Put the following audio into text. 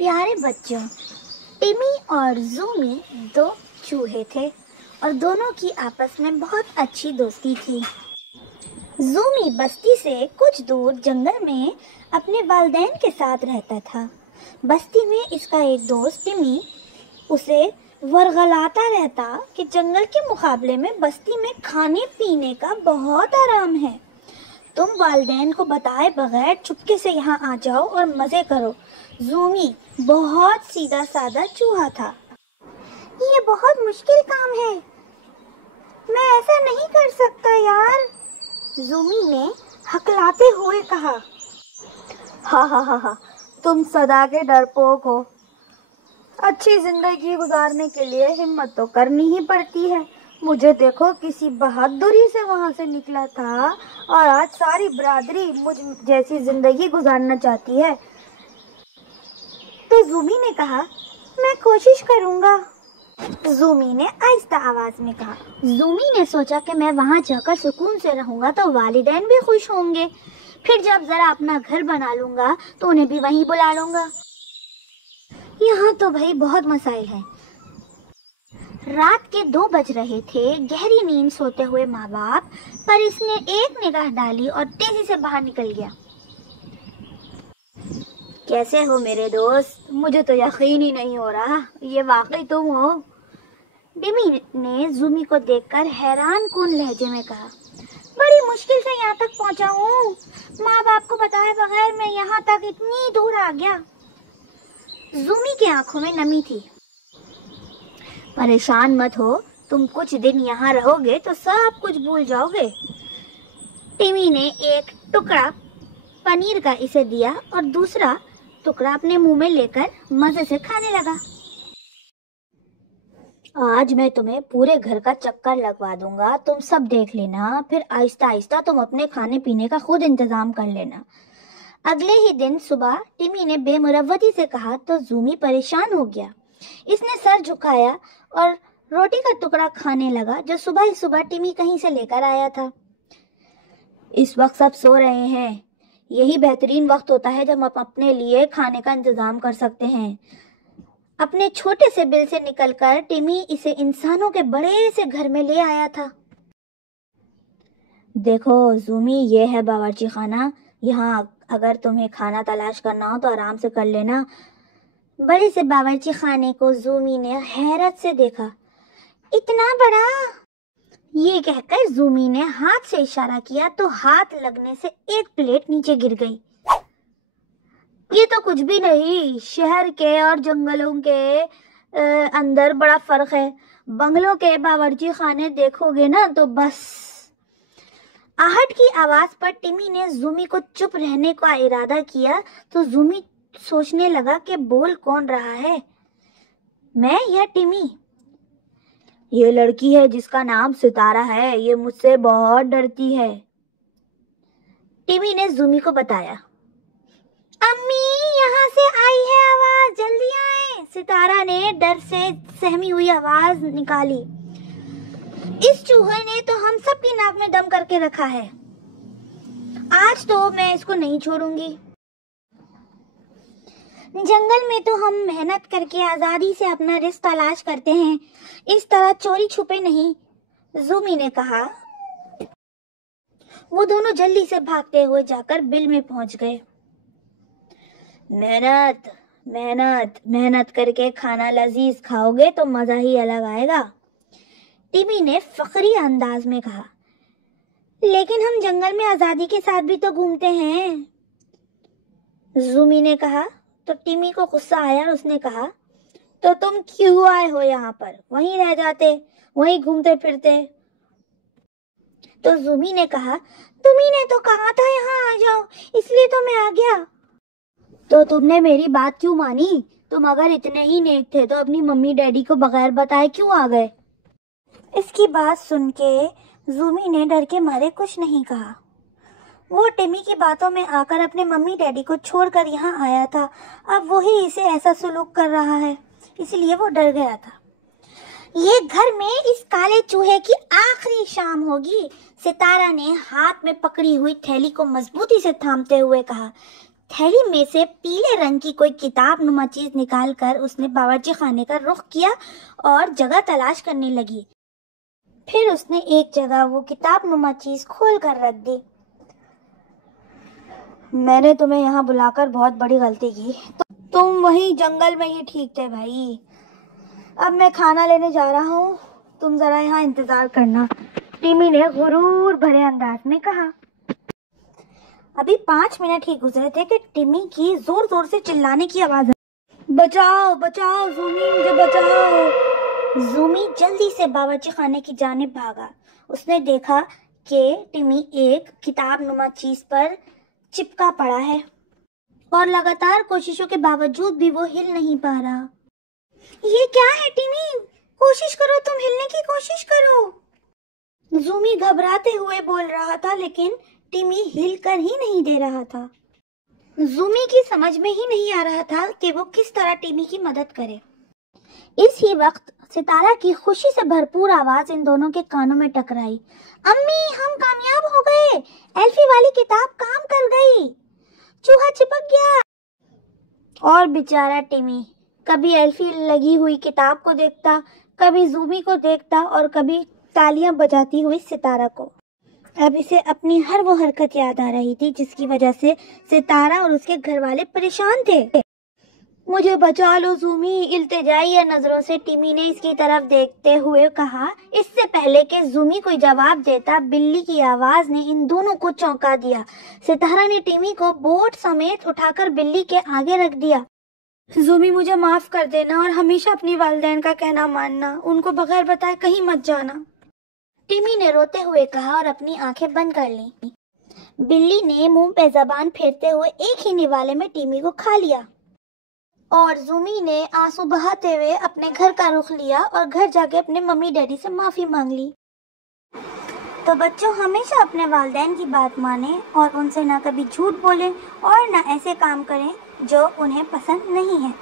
پیارے بچوں، ٹمی اور زومی دو چوہے تھے اور دونوں کی آپس میں بہت اچھی دوستی تھی۔ زومی بستی سے کچھ دور جنگل میں اپنے والدین کے ساتھ رہتا تھا۔ بستی میں اس کا ایک دوست ٹمی اسے ورغلاتا رہتا کہ جنگل کے مقابلے میں بستی میں کھانے پینے کا بہت آرام ہے، تم والدین کو بتائے بغیر چپکے سے یہاں آ جاؤ اور مزے کرو۔ زومی بہت سیدھا سادہ چوہا تھا۔ یہ بہت مشکل کام ہے، میں ایسا نہیں کر سکتا یار، زومی نے ہکلاتے ہوئے کہا۔ ہاں، تم سدا کے ڈرپوک ہو، اچھی زندگی گزارنے کے لیے ہمت تو کرنی ہی پڑتی ہے۔ مجھے دیکھو کسی بہادری سے وہاں سے نکلا تھا اور آج ساری برادری مجھ جیسی زندگی گزارنا چاہتی ہے۔ تو زومی نے کہا، میں کوشش کروں گا، زومی نے آہستہ آواز میں کہا۔ زومی نے سوچا کہ میں وہاں جا کر سکون سے رہوں گا تو والدین بھی خوش ہوں گے، پھر جب ذرا اپنا گھر بنا لوں گا تو انہیں بھی وہیں بلا لوں گا۔ یہاں تو بھائی بہت مسائل ہیں۔ رات کے 2 بج رہے تھے، گہری نیند سوتے ہوئے ماں باپ پر اس نے ایک نگاہ ڈالی اور تیزی سے باہر نکل گیا۔ کیسے ہو میرے دوست؟ مجھے تو یقین ہی نہیں ہو رہا یہ واقعی تم ہو، ٹمی نے زومی کو دیکھ کر حیران کن لہجے میں کہا۔ بڑی مشکل سے یہاں تک پہنچا ہوں، ماں باپ کو بتائے بغیر میں یہاں تک اتنی دور آ گیا۔ زومی کی آنکھوں میں نمی تھی۔ پریشان مت ہو، تم کچھ دن یہاں رہو گے تو سب کچھ بھول جاؤ گے۔ ٹمی نے ایک ٹکڑا پنیر کا اسے دیا اور دوسرا ٹکڑا اپنے منہ میں لے کر مزے سے کھانے لگا۔ آج میں تمہیں پورے گھر کا چکر لگوا دوں گا، تم سب دیکھ لینا، پھر آہستہ آہستہ تم اپنے کھانے پینے کا خود انتظام کر لینا۔ اگلے ہی دن صبح ٹمی نے بے مروتی سے کہا تو زومی پریشان ہو گیا۔ اس نے سر جھکایا اور روٹی کا ٹکڑا کھانے لگا جو صبح ہی صبح ٹمی کہیں سے لے کر آیا تھا۔ اس وقت سب سو رہے ہیں، یہی بہترین وقت ہوتا ہے جب ہم اپنے لیے کھانے کا انتظام کر سکتے ہیں۔ اپنے چھوٹے سے بل سے نکل کر ٹمی اسے انسانوں کے بڑے سے گھر میں لے آیا تھا۔ دیکھو زومی، یہ ہے باورچی خانہ، یہاں اگر تمہیں کھانا تلاش کرنا ہو تو آرام سے کر لینا۔ بڑے سے باورچی خانے کو زومی نے حیرت سے دیکھا۔ اتنا بڑا؟ یہ کہہ کر زومی نے ہاتھ سے اشارہ کیا تو ہاتھ لگنے سے ایک پلیٹ نیچے گر گئی۔ یہ تو کچھ بھی نہیں، شہر کے اور جنگلوں کے اندر بڑا فرق ہے، بنگلوں کے باورچی خانے دیکھو گے نا تو بس۔ آہٹ کی آواز پر ٹمی نے زومی کو چپ رہنے کا ارادہ کیا تو زومی سوچنے لگا کہ بول کون رہا ہے، میں یا ٹمی؟ یہ لڑکی ہے جس کا نام ستارہ ہے، یہ مجھ سے بہت ڈرتی ہے، ٹمی نے زومی کو بتایا۔ امی، یہاں سے آئی ہے آواز، جلدی آئیں، ستارہ نے ڈر سے سہمی ہوئی آواز نکالی۔ اس چوہے نے تو ہم سب کی ناک میں دم کر کے رکھا ہے، آج تو میں اس کو نہیں چھوڑوں گی۔ جنگل میں تو ہم محنت کر کے آزادی سے اپنا رزق تلاش کرتے ہیں، اس طرح چوری چھپے نہیں، زومی نے کہا۔ وہ دونوں جلدی سے بھاگتے ہوئے جا کر بل میں پہنچ گئے۔ محنت محنت محنت کر کے کھانا لذیذ کھاؤ گے تو مزہ ہی الگ آئے گا، ٹمی نے فخری انداز میں کہا۔ لیکن ہم جنگل میں آزادی کے ساتھ بھی تو گھومتے ہیں، زومی نے کہا۔ تو ٹمی کو غصہ آیا اور اس نے کہا، تو تم کیوں آئے ہو یہاں پر؟ وہیں رہ جاتے، وہیں گھومتے پھرتے۔ تو زومی نے کہا، تمہیں نے تو کہا تھا یہاں آ جاؤ، اس لیے تو میں آ گیا۔ تو تم نے میری بات کیوں مانی؟ تم اگر اتنے ہی نیک تھے تو اپنی ممی ڈیڈی کو بغیر بتائے کیوں آ گئے؟ اس کی بات سن کے زومی نے ڈر کے مارے کچھ نہیں کہا۔ وہ ٹمی کی باتوں میں آ کر اپنے ممی ڈیڈی کو چھوڑ کر یہاں آیا تھا، اب وہی اسے ایسا سلوک کر رہا ہے، اس لیے وہ ڈر گیا تھا۔ یہ گھر میں اس کالے چوہے کی آخری شام ہوگی، ستارہ نے ہاتھ میں پکڑی ہوئی تھیلی کو مضبوطی سے تھامتے ہوئے کہا۔ تھیلی میں سے پیلے رنگ کی کوئی کتاب نما چیز نکال کر اس نے باورچی خانے کا رخ کیا اور جگہ تلاش کرنے لگی۔ پھر اس نے ایک جگہ وہ کتاب نما چیز کھول کر رکھ دی۔ میں نے تمہیں یہاں بلا کر بہت بڑی غلطی کی، تم وہیں جنگل میں ہی ٹھیک تھے بھائی۔ اب میں کھانا لینے جا رہا ہوں، تم ذرا یہاں انتظار کرنا، ٹیمی نے غرور بھرے انداز میں کہا۔ ابھی 5 منٹ ہی گزرے تھے کہ ٹیمی کی زور زور سے چلانے کی آواز آئی، بچاؤ بچاؤ زومی، مجھے بچاؤ۔ زومی جلدی سے باورچی خانے کی جانب بھاگا۔ اس نے دیکھا کہ ٹیمی ایک کتاب نما چیز پر چپکا پڑا ہے اور لگاتار کوششوں کے باوجود بھی وہ ہل نہیں پا رہا۔ یہ کیا ہے ٹیمی؟ کوشش کرو، تم ہلنے کی کوشش کرو۔ زومی گھبراتے ہوئے بول رہا تھا، لیکن ٹیمی ہل کر ہی نہیں دے رہا تھا۔ زومی کی سمجھ میں ہی نہیں آ رہا تھا کہ وہ کس طرح ٹیمی کی مدد کرے۔ اس ہی وقت ستارہ کی خوشی سے بھرپور آواز ان دونوں کے کانوں میں ٹکرائی، امی ہم کامیاب ہو گئے، ایلفی والی کتاب کام کر گئی، چوہا چپک گیا۔ اور بیچارہ ٹیمی کبھی ایلفی لگی ہوئی کتاب کو دیکھتا، کبھی زومی کو دیکھتا اور کبھی تالیاں بجاتی ہوئی ستارہ کو۔ اب اسے اپنی ہر وہ حرکت یاد آ رہی تھی جس کی وجہ سے ستارہ اور اس کے گھر والے پریشان تھے۔ مجھے بچا لو زومی، التجائیہ نظروں سے ٹیمی نے اس کی طرف دیکھتے ہوئے کہا۔ اس سے پہلے کہ زومی کوئی جواب دیتا، بلی کی آواز نے ان دونوں کو چونکا دیا۔ ستارہ نے ٹیمی کو بوٹ سمیت اٹھا کر بلی کے آگے رکھ دیا۔ زومی مجھے معاف کر دینا اور ہمیشہ اپنی والدین کا کہنا ماننا، ان کو بغیر بتائے کہیں مت جانا، ٹیمی نے روتے ہوئے کہا اور اپنی آنکھیں بند کر لیں۔ بلی نے منہ پہ زبان پھیرتے ہوئے ایک ہی نوالے میں ٹیمی کو کھا لیا اور زومی نے آنسو بہاتے ہوئے اپنے گھر کا رخ لیا اور گھر جا کے اپنے ممی ڈیڈی سے معافی مانگ لی۔ تو بچوں، ہمیشہ اپنے والدین کی بات مانیں اور ان سے نہ کبھی جھوٹ بولیں اور نہ ایسے کام کریں جو انہیں پسند نہیں ہے۔